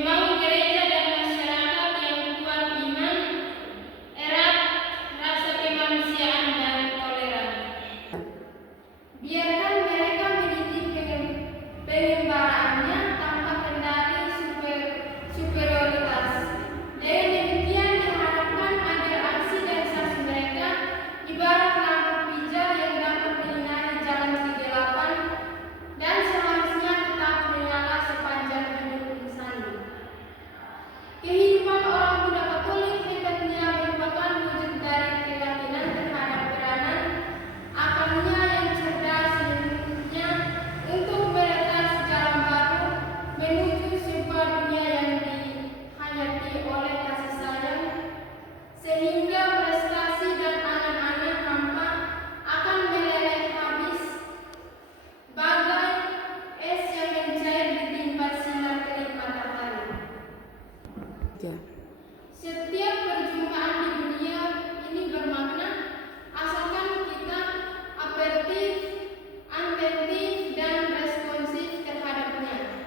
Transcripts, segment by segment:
membangun gereja dan masyarakat yang kuat iman, erat rasa kemanusiaan dan toleran. Biarkan mereka mendidik pengembaraannya tanpa kendali superioritas. Dengan demikian diharapkan agar aksi dan saksi mereka ibarat lampu pijar yang dapat menyinari jalan kegelapan dan seharusnya tetap menyala sepanjang hidup insani. Kehidupan orang muda Katolik hendaknya merupakan wujud dari keyakinan terhadap peranan akalnya yang cerdas seluruhnya untuk meretas jalan baru menuju sebuah dunia yang dihayati oleh kasih sayang, sehingga prestasi dan angan-angan hampa akan meleleh habis bagai es yang mencair ditimpa sinar terik matahari. Setiap perjumpaan di dunia ini bermakna asalkan kita atentif, dan responsif terhadapnya.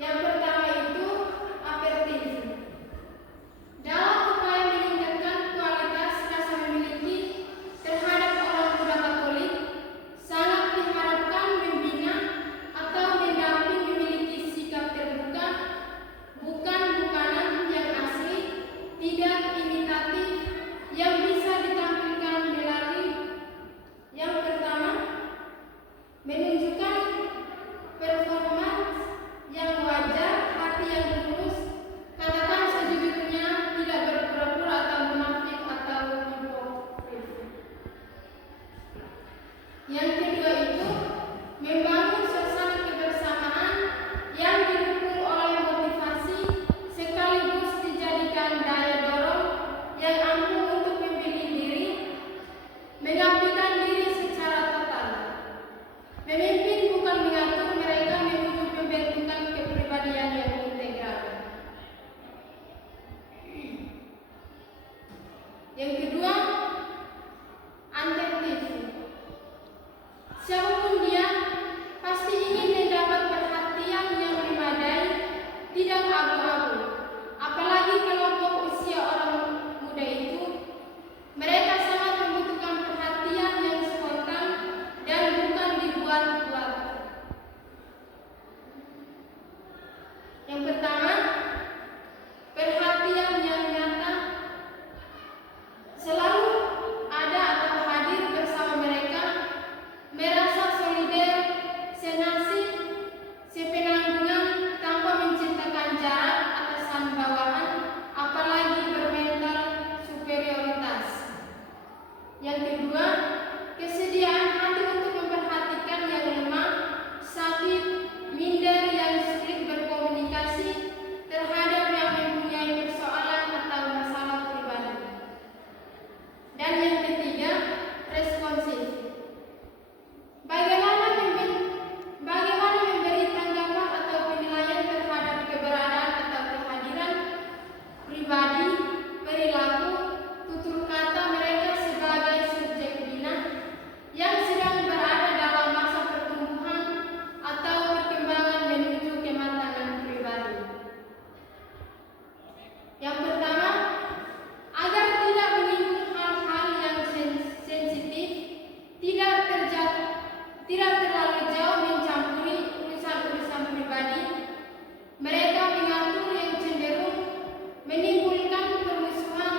Yang pertama itu atentif. Dalam upaya meningkatkan kualitas rasa memiliki terhadap orang muda Katolik, sangat diharapkan membina atau mendamping memiliki sikap terbuka, bukan-bukanan yang asli, tidak imitatif, yang bisa ditampilkan melalui yang pertama, menunjukkan performance yang wajar, hati yang tulus, katakan sejujurnya, tidak berpura-pura atau munafik atau hipokrit. Yang kedua itu membangun suasana kebersamaan yang didukung oleh motivasi sekaligus dijadikan daya dorong yang ampuh untuk memilih diri, mengabdikan diri secara total. Memimpin bukan mengatur mereka menuju pembentukan kepribadian yang integral. Yang kedua, atentif. Siapapun dia, pasti ingin mendapat perhatian yang memadai, tidak abu-abu. Apalagi kelompok usia orang muda itu, mereka sangat membutuhkan perhatian yang spontan dan bukan dibuat-buat. Yang pertama, perhatian yang nyata, selalu ada atau hadir bersama mereka, merasa solider, senasib, sepenanggungan tanpa menciptakan jarak atasan bawahan, apalagi bermental superioritas. Yang kedua, kesediaan hati untuk memperhatikan yang lemah, sakit, minder, yang sulit berkomunikasi terhadap yang mempunyai persoalan atau masalah pribadi. Dan yang ketiga, responsif. Bagaimana memberi tanggapan atau penilaian terhadap keberadaan atau kehadiran pribadi, perilaku, tutur kata mereka sebagai subjek bina yang sedang berada dalam masa pertumbuhan atau perkembangan menuju kematangan pribadi. Yang pertama, agar tidak menyinggung hal-hal yang sensitif, tidak terlalu jauh mencampuri urusan-urusan pribadi, mereka mengatur yang cenderung menimbulkan permusuhan,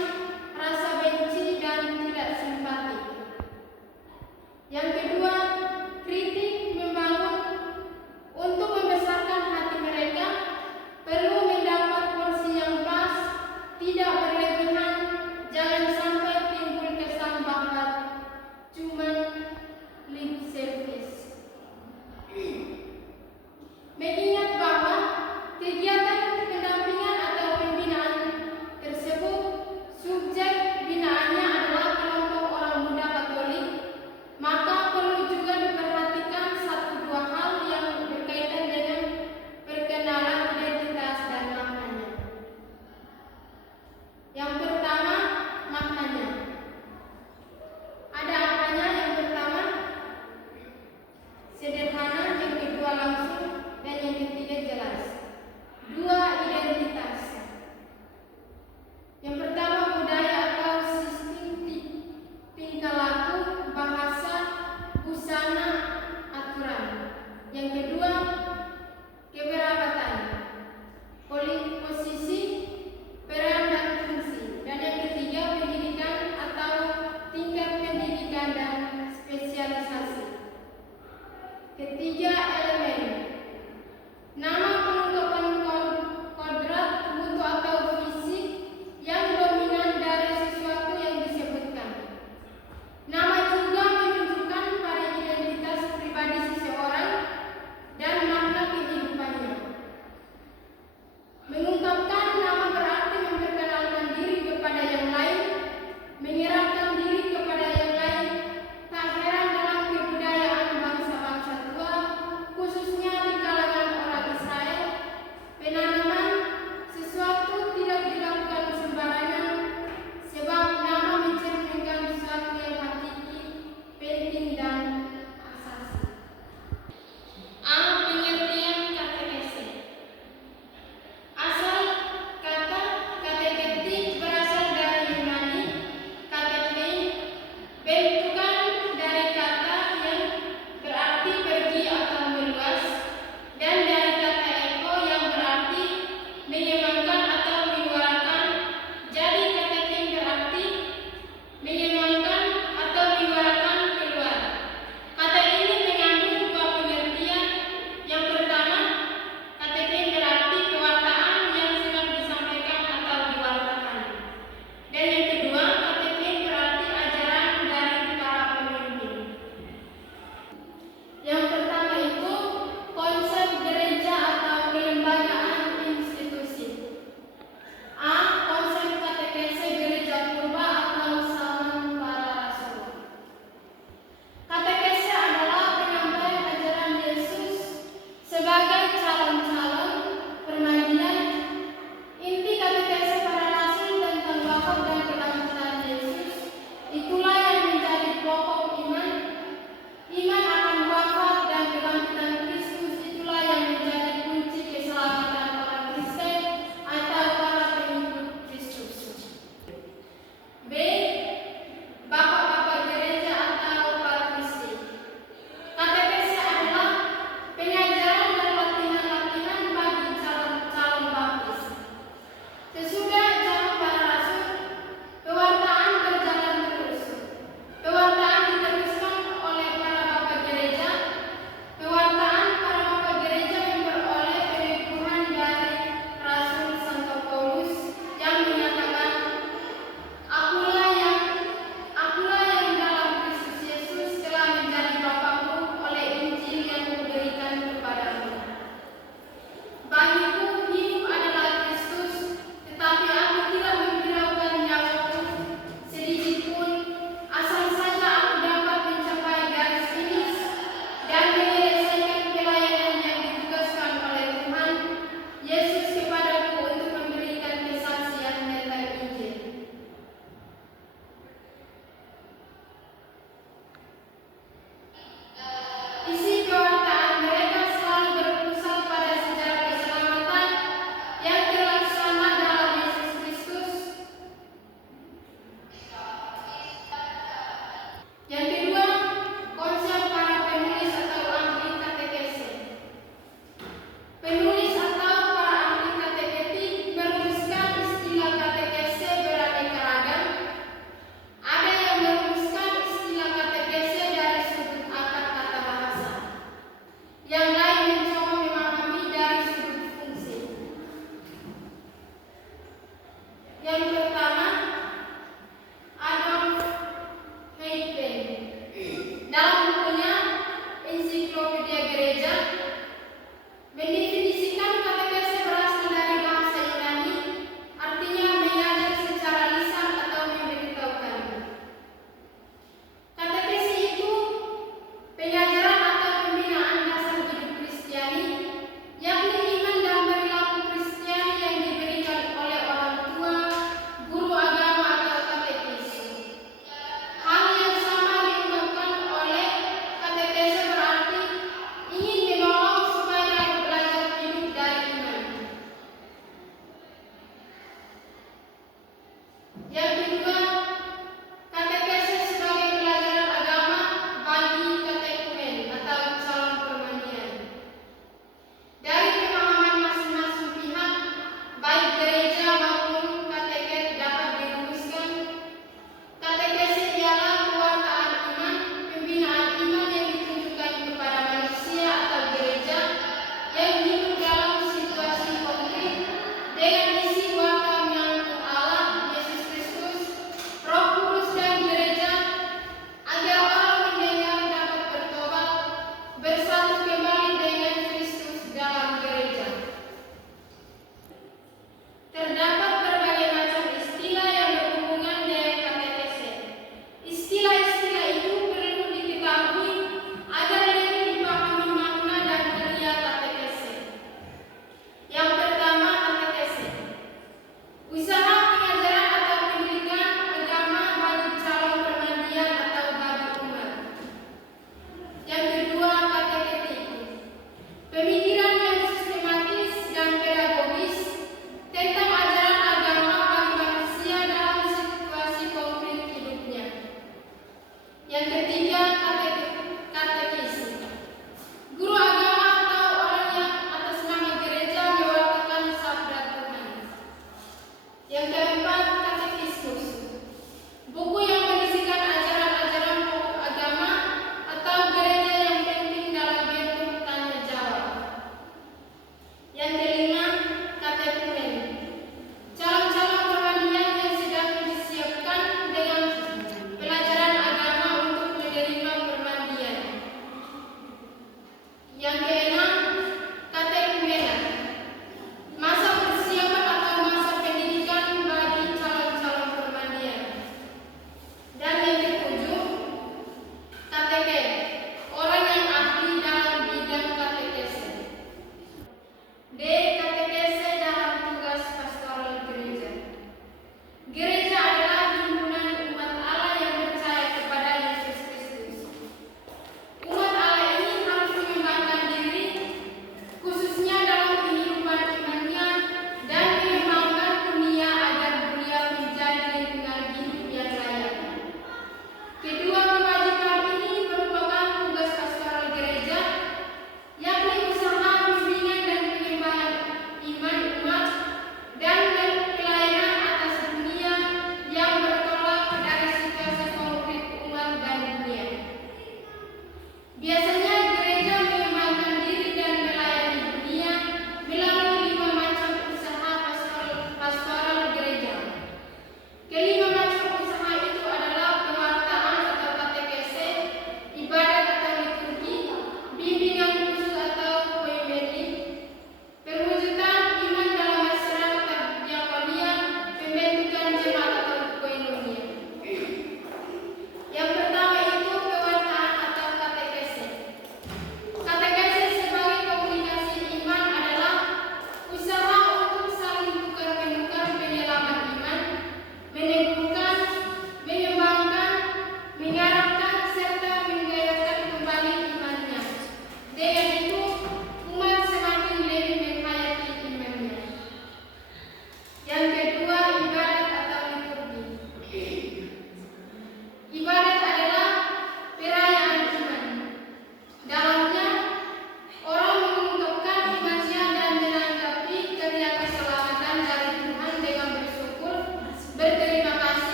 rasa benci, dan tidak simpati. Yang kedua, kritik membangun. Untuk membesarkan hati mereka, perlu mendapat porsi yang pas, tidak berlebihan, jangan sampai timbul kesan bahwa cuma lip service. Mengingat bahwa kegiatan pendampingan atau pembinaan tersebut subjek binaannya adalah kelompok orang muda Katolik, maka perlu juga diperhatikan satu dua hal yang berkaitan dengan perkenalan identitas dan maknanya. Yang pertama, maknanya. Ada apanya? Yang pertama, sederhana, yang kedua langsung, dan yang ketiga jelas.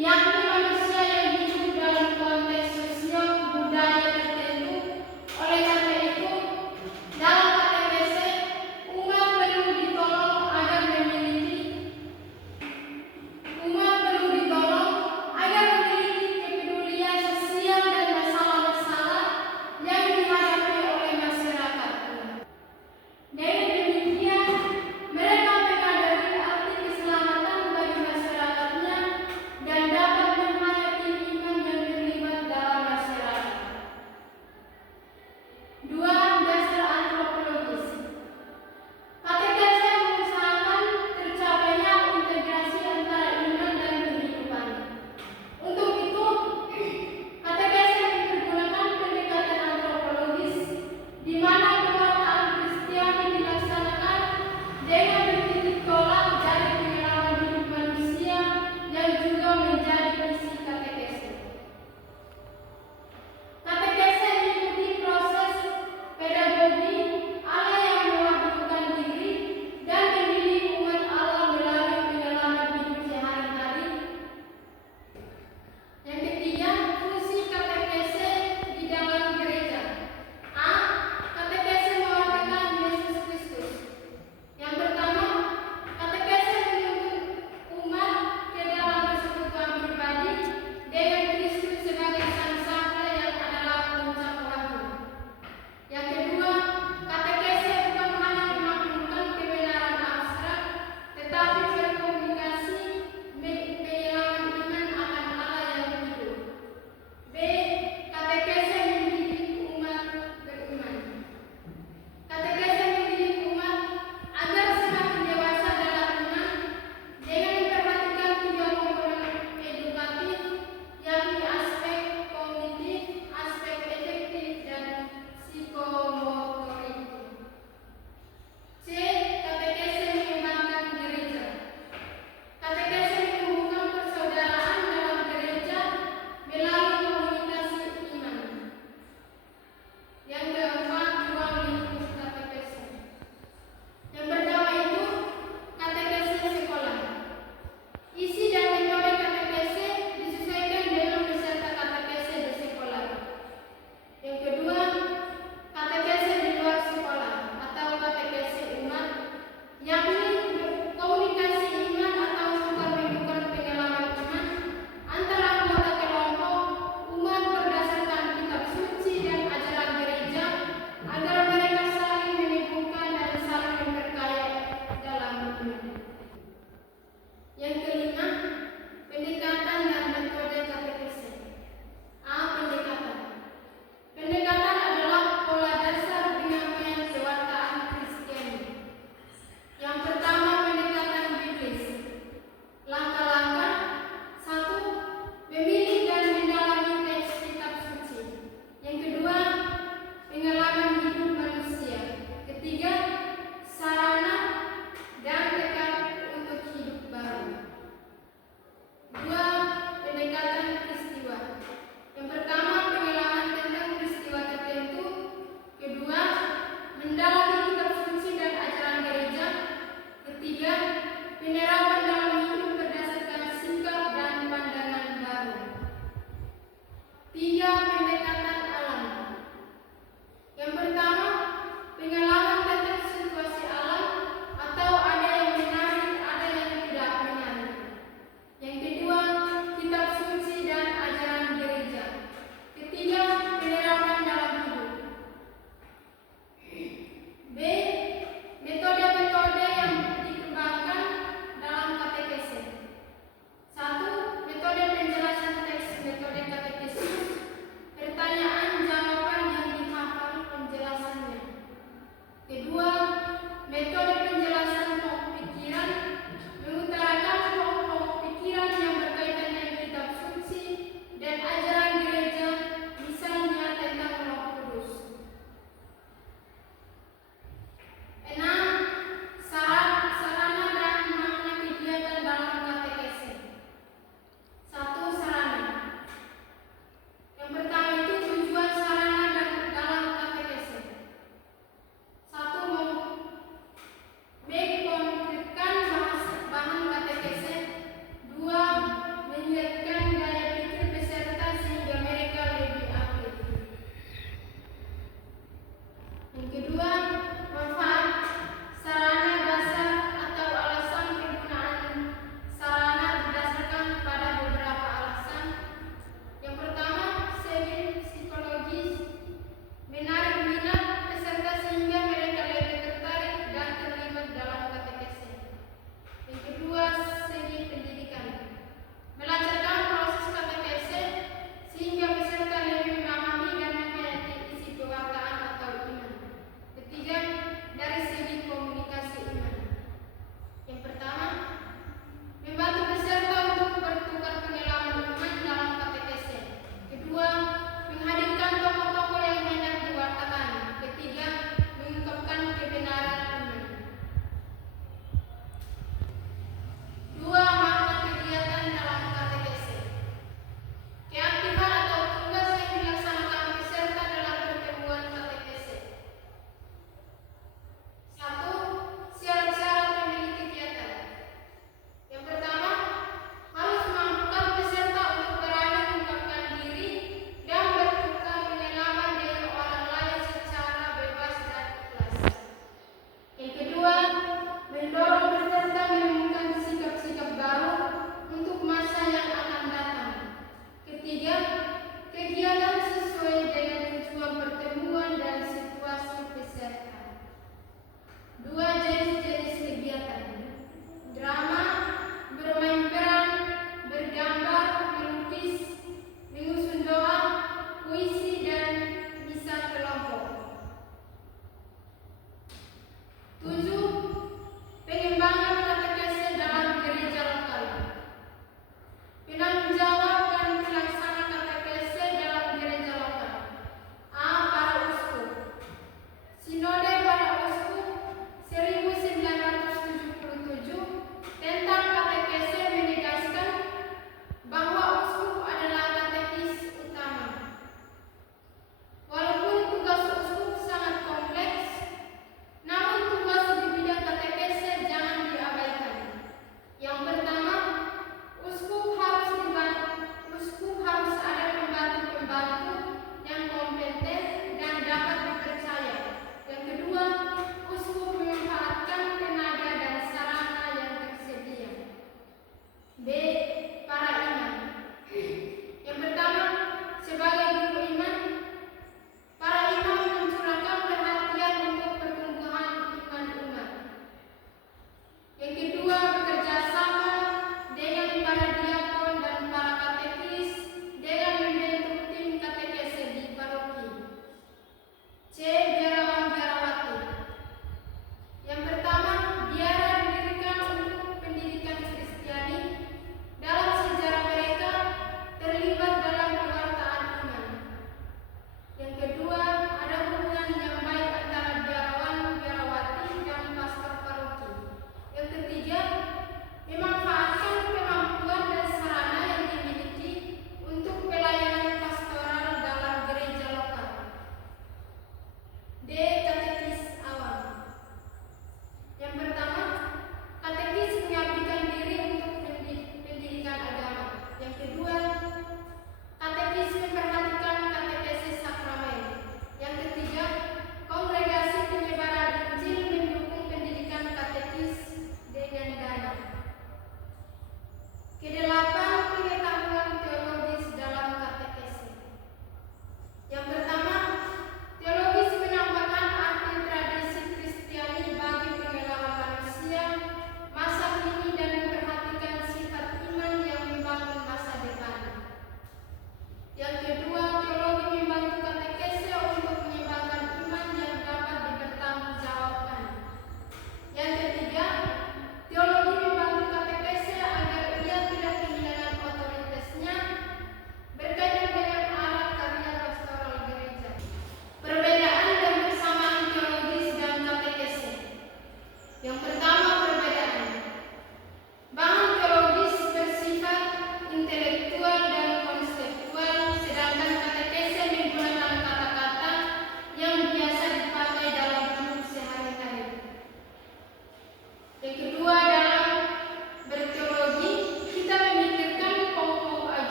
yang